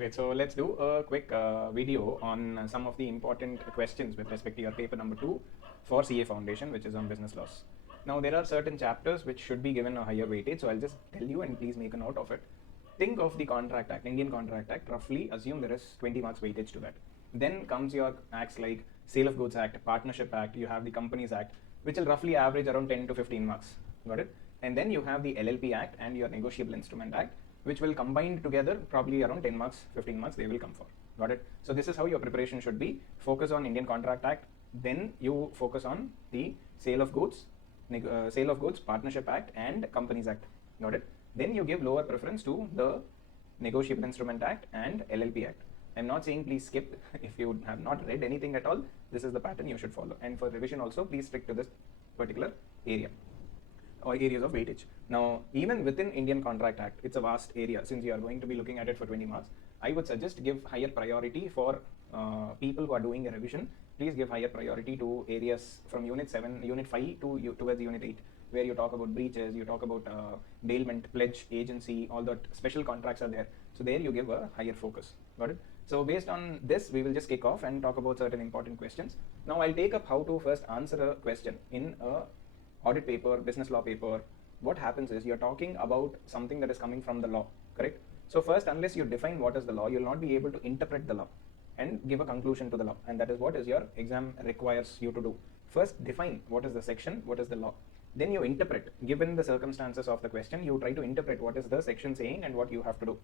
Great. So let's do a quick video on some of the important questions with respect to your paper number 2 for CA Foundation, which is on business laws. Now, there are certain chapters which should be given a higher weightage, so I'll just tell you and please make a note of it. Think of the Contract Act, Indian Contract Act, roughly assume there is 20 marks weightage to that. Then comes your acts like Sale of Goods Act, Partnership Act, you have the Companies Act, which will roughly average around 10 to 15 marks. Got it? And then you have the LLP Act and your Negotiable Instrument Act, which will combine together probably around 10 marks, 15 marks they will come for. Got it? So this is how your preparation should be. Focus on Indian Contract Act, then you focus on the Sale of Goods, Partnership Act and Companies Act. Got it? Then you give lower preference to the Negotiable Instrument Act and LLP Act. I'm not saying please skip if you have not read anything at all. This is the pattern you should follow. And for revision also, please stick to this particular area or areas of weightage. Now, even within Indian Contract Act, it's a vast area. Since you are going to be looking at it for 20 marks, I would suggest give higher priority for people who are doing a revision. Please give higher priority to areas from Unit 7, Unit 5 to towards Unit 8, where you talk about breaches, you talk about bailment, pledge, agency, all that special contracts are there. So there you give a higher focus. Got it? So based on this, we will just kick off and talk about certain important questions. Now I'll take up how to first answer a question in a audit paper, business law paper. What happens is you're talking about something that is coming from the law, correct? So first, unless you define what is the law, you'll not be able to interpret the law and give a conclusion to the law. And that is what is your exam requires you to do. First, define what is the section, what is the law. Then you interpret, given the circumstances of the question, you try to interpret what is the section saying and what you have to do.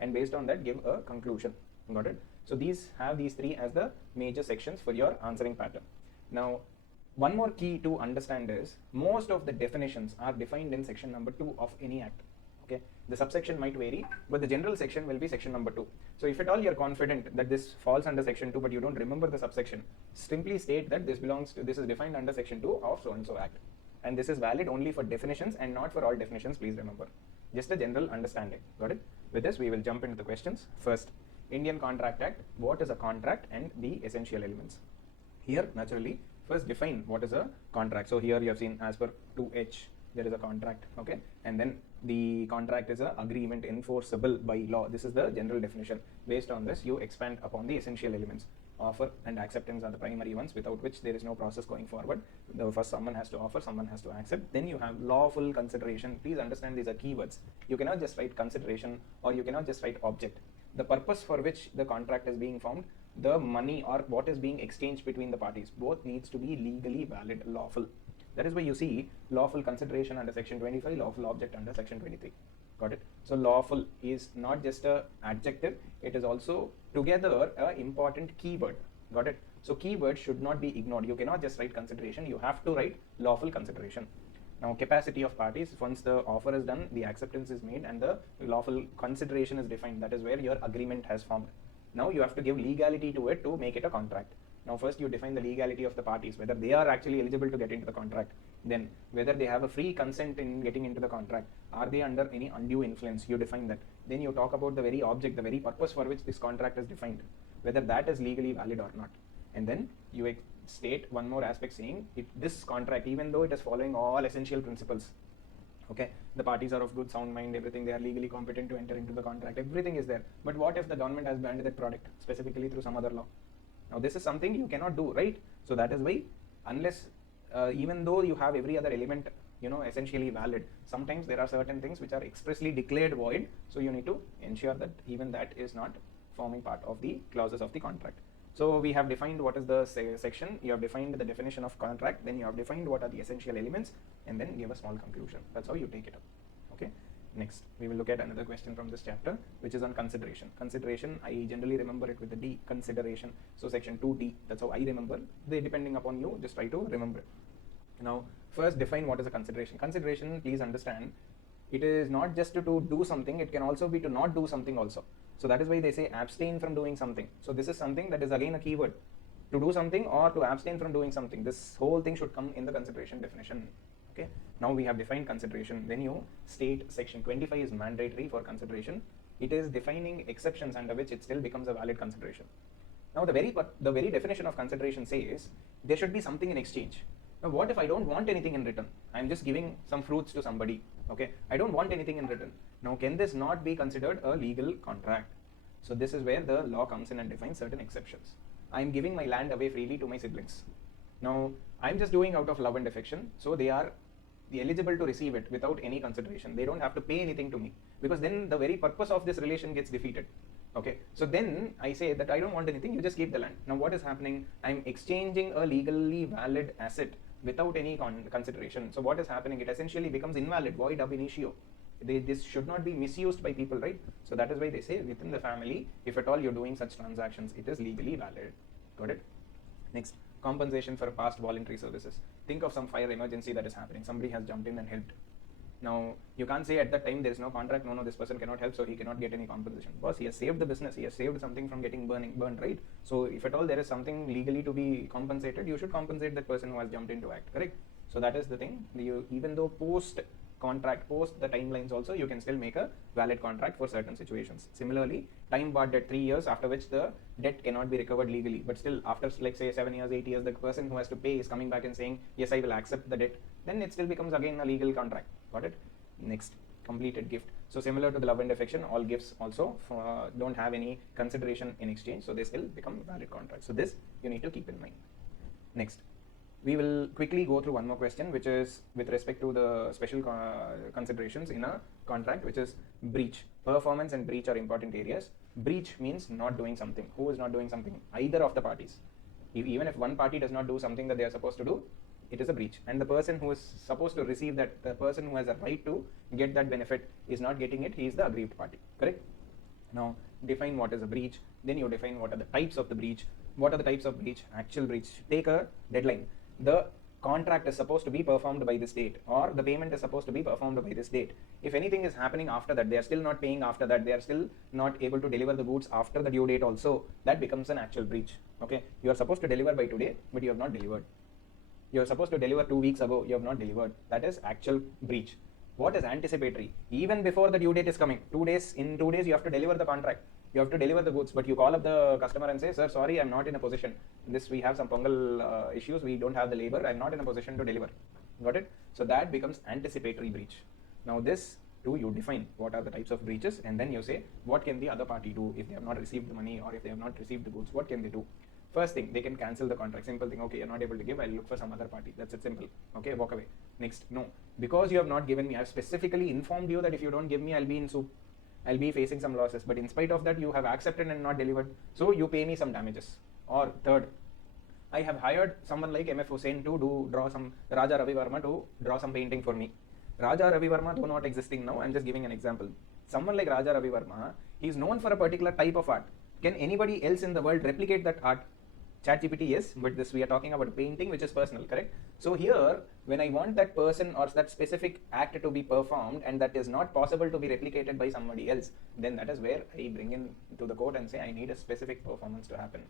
And based on that, give a conclusion. Got it? So these three as the major sections for your answering pattern. Now, one more key to understand is most of the definitions are defined in section number 2 of any act. Okay, the subsection might vary, but the general section will be section number 2. So if at all you're confident that this falls under section 2, but you don't remember the subsection, simply state that this is defined under section 2 of so and so act. And this is valid only for definitions and not for all definitions, please remember. Just a general understanding. Got it? With this, we will jump into the questions. First, Indian Contract Act, what is a contract and the essential elements? Here, naturally, first define what is a contract. So here you have seen as per 2H, there is a contract, okay? And then the contract is an agreement enforceable by law. This is the general definition. Based on this, you expand upon the essential elements. Offer and acceptance are the primary ones, without which there is no process going forward. First someone has to offer, someone has to accept. Then you have lawful consideration. Please understand these are keywords. You cannot just write consideration or you cannot just write object. The purpose for which the contract is being formed, the money or what is being exchanged between the parties, both needs to be legally valid, lawful. That is why you see lawful consideration under section 25, lawful object under section 23. Got it? So lawful is not just a adjective, it is also together a important keyword. Got it? So keyword should not be ignored. You cannot just write consideration, you have to write lawful consideration. Now, capacity of parties, once the offer is done, the acceptance is made and the lawful consideration is defined. That is where your agreement has formed. Now you have to give legality to it to make it a contract. Now first you define the legality of the parties, whether they are actually eligible to get into the contract, then whether they have a free consent in getting into the contract, are they under any undue influence, you define that. Then you talk about the very object, the very purpose for which this contract is defined, whether that is legally valid or not. And then you state one more aspect saying, if this contract, even though it is following all essential principles, okay, the parties are of good sound mind, everything, they are legally competent to enter into the contract, everything is there. But what if the government has banned that product specifically through some other law? Now this is something you cannot do, right? So that is why, unless even though you have every other element, essentially valid, sometimes there are certain things which are expressly declared void. So you need to ensure that even that is not forming part of the clauses of the contract. So we have defined what is the section, you have defined the definition of contract, then you have defined what are the essential elements, and then give a small conclusion. That's how you take it up. Okay. Next, we will look at another question from this chapter, which is on consideration. Consideration, I generally remember it with the D, consideration. So section 2D, that's how I remember. Depending upon you, just try to remember it. Now, first define what is a consideration. Consideration, please understand, it is not just to do something, it can also be to not do something also. So that is why they say abstain from doing something. So this is something that is again a keyword. To do something or to abstain from doing something. This whole thing should come in the consideration definition. Okay. Now we have defined consideration. Then you state section 25 is mandatory for consideration. It is defining exceptions under which it still becomes a valid consideration. Now the very definition of consideration says there should be something in exchange. Now what if I don't want anything in return? I'm just giving some fruits to somebody. Okay, I don't want anything in return. Now can this not be considered a legal contract? So this is where the law comes in and defines certain exceptions. I'm giving my land away freely to my siblings. Now, I'm just doing out of love and affection, so they are eligible to receive it without any consideration. They don't have to pay anything to me, because then the very purpose of this relation gets defeated. Okay, so then I say that I don't want anything, you just keep the land. Now what is happening? I'm exchanging a legally valid asset without any consideration. So what is happening? It essentially becomes invalid, void ab initio. This should not be misused by people, right? So that is why they say within the family, if at all you're doing such transactions, it is legally valid. Got it? Next, compensation for past voluntary services. Think of some fire emergency that is happening. Somebody has jumped in and helped. Now, you can't say at that time there is no contract, no, this person cannot help, so he cannot get any compensation. Because he has saved the business, he has saved something from getting burned, right? So if at all there is something legally to be compensated, you should compensate that person who has jumped into act, correct? So that is the thing. Even though post the timelines also, you can still make a valid contract for certain situations. Similarly, time barred debt, 3 years, after which the debt cannot be recovered legally, but still after like say 7 years, 8 years, the person who has to pay is coming back and saying, yes, I will accept the debt, then it still becomes again a legal contract. Got it? Next, completed gift. So similar to the love and affection, all gifts also don't have any consideration in exchange, so they still become valid contracts. So this you need to keep in mind. Next, we will quickly go through one more question, which is with respect to the special considerations in a contract, which is breach. Performance and breach are important areas. Breach means not doing something. Who is not doing something? Either of the parties. Even if one party does not do something that they are supposed to do, it is a breach. And the person who is supposed to receive that, the person who has a right to get that benefit is not getting it, he is the aggrieved party, correct? Now, define what is a breach, then you define what are the types of the breach. What are the types of breach? Actual breach. Take a deadline. The contract is supposed to be performed by this date, or the payment is supposed to be performed by this date. If anything is happening after that, they are still not paying after that, they are still not able to deliver the goods after the due date also, that becomes an actual breach. Okay, you are supposed to deliver by today, but you have not delivered. You are supposed to deliver 2 weeks ago, you have not delivered. That is actual breach. What is anticipatory? Even before the due date is coming, in 2 days you have to deliver the contract. You have to deliver the goods, but you call up the customer and say, sir, sorry, I'm not in a position. We have some Pongal issues, we don't have the labor, I'm not in a position to deliver. Got it? So that becomes anticipatory breach. Now this too, you define what are the types of breaches, and then you say, what can the other party do if they have not received the money or if they have not received the goods, what can they do? First thing, they can cancel the contract. Simple thing, okay, you're not able to give, I'll look for some other party. That's it, simple. Okay, walk away. Next, no, because you have not given me, I've specifically informed you that if you don't give me, I'll be in soup. I'll be facing some losses. But in spite of that, you have accepted and not delivered. So you pay me some damages. Or third, I have hired someone like MF Hussain to draw some, Raja Ravi Verma to draw some painting for me. Raja Ravi Verma, though not existing now, I'm just giving an example. Someone like Raja Ravi Verma, he is known for a particular type of art. Can anybody else in the world replicate that art? ChatGPT, yes, but this we are talking about a painting which is personal, correct? So here, when I want that person or that specific act to be performed and that is not possible to be replicated by somebody else, then that is where I bring in to the court and say I need a specific performance to happen.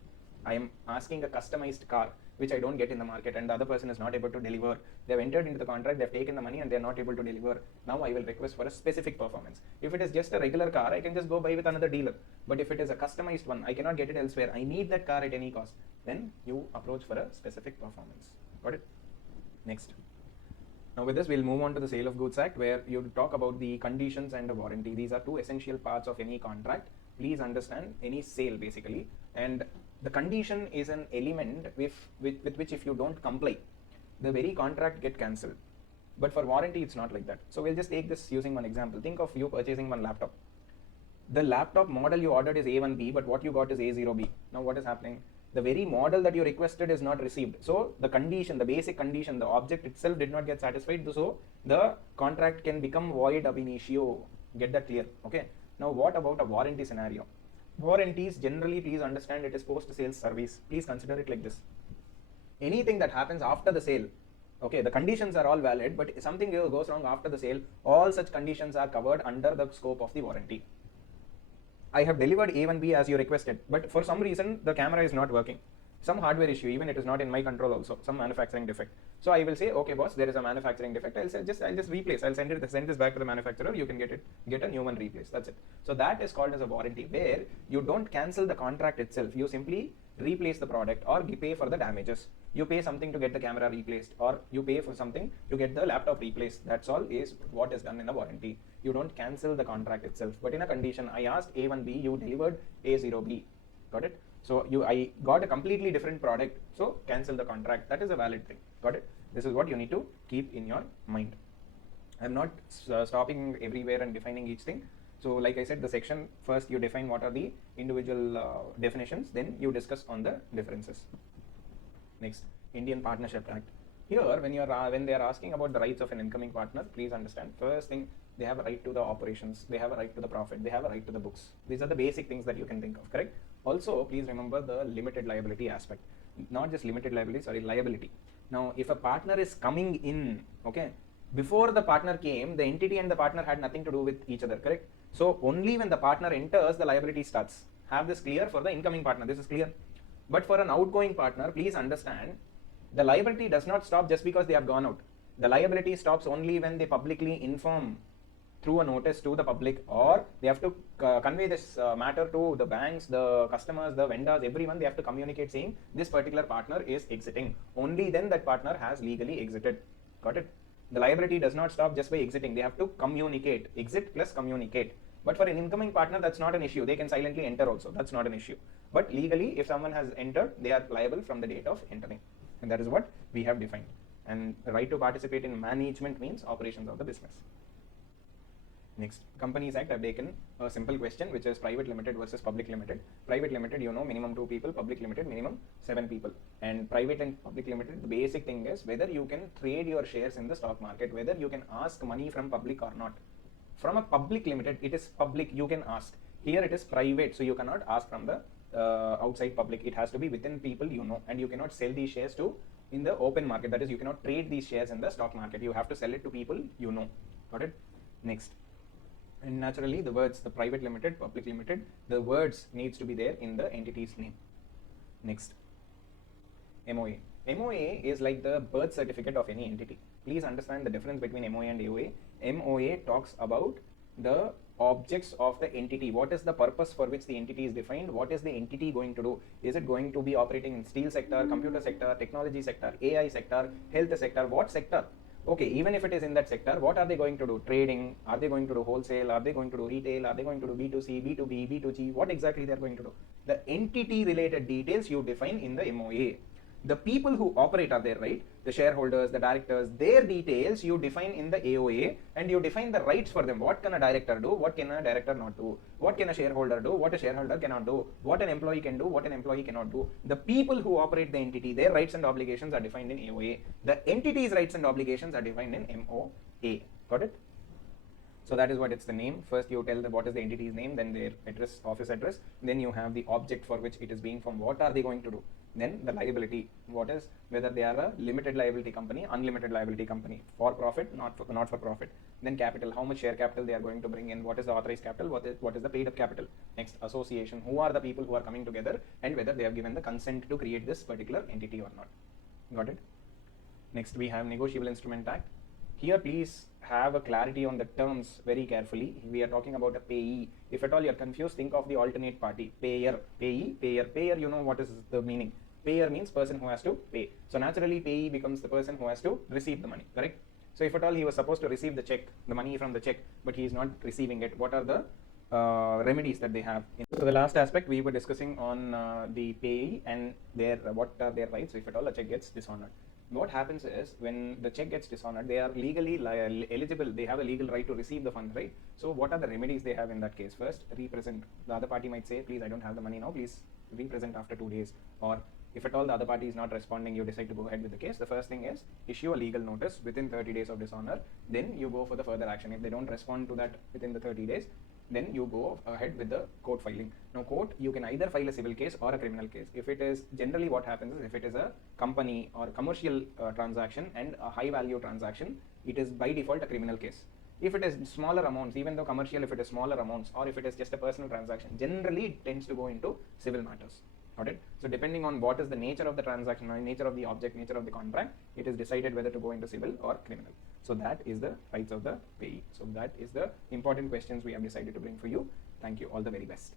I am asking a customized car which I don't get in the market and the other person is not able to deliver. They have entered into the contract, they have taken the money and they are not able to deliver. Now I will request for a specific performance. If it is just a regular car, I can just go buy with another dealer. But if it is a customized one, I cannot get it elsewhere. I need that car at any cost. Then you approach for a specific performance. Got it? Next. Now with this, we'll move on to the Sale of Goods Act, where you talk about the conditions and the warranty. These are two essential parts of any contract. Please understand, any sale basically. And the condition is an element with which if you don't comply, the very contract get cancelled. But for warranty, it's not like that. So we'll just take this using one example. Think of you purchasing one laptop. The laptop model you ordered is A1B, but what you got is A0B. Now what is happening? The very model that you requested is not received. So the condition, the basic condition, the object itself did not get satisfied. So the contract can become void ab initio. Get that clear? Okay. Now what about a warranty scenario? Warranties generally, please understand, it is post-sales service. Please consider it like this. Anything that happens after the sale, okay, the conditions are all valid, but something goes wrong after the sale, all such conditions are covered under the scope of the warranty. I have delivered A1B as you requested, but for some reason the camera is not working. Some hardware issue, even it is not in my control also, some manufacturing defect. So I will say, okay boss, there is a manufacturing defect, I'll just replace, I'll send this back to the manufacturer, you can get a new one replaced, that's it. So that is called as a warranty, where you don't cancel the contract itself, you simply replace the product or pay for the damages. You pay something to get the camera replaced, or you pay for something to get the laptop replaced. That's all is what is done in the warranty. You don't cancel the contract itself. But in a condition, I asked A1B, you delivered A0B. Got it? So I got a completely different product, so cancel the contract. That is a valid thing. Got it? This is what you need to keep in your mind. I'm not stopping everywhere and defining each thing. So like I said, the section, first you define what are the individual definitions, then you discuss on the differences. Next, Indian Partnership Act. Here, when they are asking about the rights of an incoming partner, please understand, first thing, they have a right to the operations, they have a right to the profit, they have a right to the books. These are the basic things that you can think of, correct? Also, please remember the limited liability aspect. Not just limited liability, sorry, liability. Now, if a partner is coming in, okay, before the partner came, the entity and the partner had nothing to do with each other, correct? So, only when the partner enters, the liability starts. Have this clear for the incoming partner, this is clear. But for an outgoing partner, please understand, the liability does not stop just because they have gone out. The liability stops only when they publicly inform through a notice to the public, or they have to convey this matter to the banks, the customers, the vendors, everyone. They have to communicate saying this particular partner is exiting. Only then that partner has legally exited. Got it? The liability does not stop just by exiting. They have to communicate. Exit plus communicate. But for an incoming partner, that's not an issue. They can silently enter also. That's not an issue. But legally, if someone has entered, they are liable from the date of entering. And that is what we have defined. And the right to participate in management means operations of the business. Next, Companies Act, I've taken a simple question, which is private limited versus public limited. Private limited, you know, minimum 2 people, public limited, minimum 7 people. And private and public limited, the basic thing is whether you can trade your shares in the stock market, whether you can ask money from public or not. From a public limited, it is public, you can ask. Here it is private, so you cannot ask from the outside public. It has to be within people you know, and you cannot sell these shares to in the open market. That is, you cannot trade these shares in the stock market. You have to sell it to people you know. Got it? Next. And naturally, the words, the private limited, public limited, the words needs to be there in the entity's name. Next, MOA. MOA is like the birth certificate of any entity. Please understand the difference between MOA and AOA. MOA talks about the objects of the entity. What is the purpose for which the entity is defined? What is the entity going to do? Is it going to be operating in steel sector, computer sector, technology sector, AI sector, health sector? What sector? Okay, even if it is in that sector, what are they going to do? Trading? Are they going to do wholesale? Are they going to do retail? Are they going to do B2C, B2B, B2G? What exactly they are going to do? The entity related details you define in the MOA. The people who operate are there, right? The shareholders, the directors, their details you define in the AOA, and you define the rights for them. What can a director do? What can a director not do? What can a shareholder do? What a shareholder cannot do? What an employee can do? What an employee cannot do? The people who operate the entity, their rights and obligations are defined in AOA. The entity's rights and obligations are defined in MOA. Got it? So that is what it's the name. First you tell them what is the entity's name, then their address, office address. Then you have the object for which it is being formed. What are they going to do? Then the liability, what is, whether they are a limited liability company, unlimited liability company, for profit, not for profit. Then capital, how much share capital they are going to bring in, what is the authorized capital, what is the paid up capital. Next, association, who are the people who are coming together, and whether they have given the consent to create this particular entity or not. Got it? Next, we have Negotiable Instrument Act. Here, please have a clarity on the terms very carefully. We are talking about a payee. If at all you are confused, think of the alternate party. Payer, payee, payer. Payer, you know what is the meaning. Payer means person who has to pay. So naturally, payee becomes the person who has to receive the money, correct? So if at all he was supposed to receive the check, the money from the check, but he is not receiving it, what are the remedies that they have? So the last aspect we were discussing on the payee and what are their rights if at all a check gets dishonored. What happens is when the check gets dishonored, they are legally eligible. They have a legal right to receive the funds, right? So what are the remedies they have in that case? First, represent. The other party might say, please, I don't have the money now. Please represent after 2 days. Or if at all the other party is not responding, you decide to go ahead with the case. The first thing is issue a legal notice within 30 days of dishonor. Then you go for the further action. If they don't respond to that within the 30 days, then you go ahead with the court filing. Now court, you can either file a civil case or a criminal case. If it is, generally what happens is if it is a company or commercial transaction and a high value transaction, it is by default a criminal case. If it is smaller amounts, even though commercial, if it is smaller amounts, or if it is just a personal transaction, generally it tends to go into civil matters. Got it? So depending on what is the nature of the transaction, nature of the object, nature of the contract, it is decided whether to go into civil or criminal. So that is the rights of the payee. So that is the important questions we have decided to bring for you. Thank you. All the very best.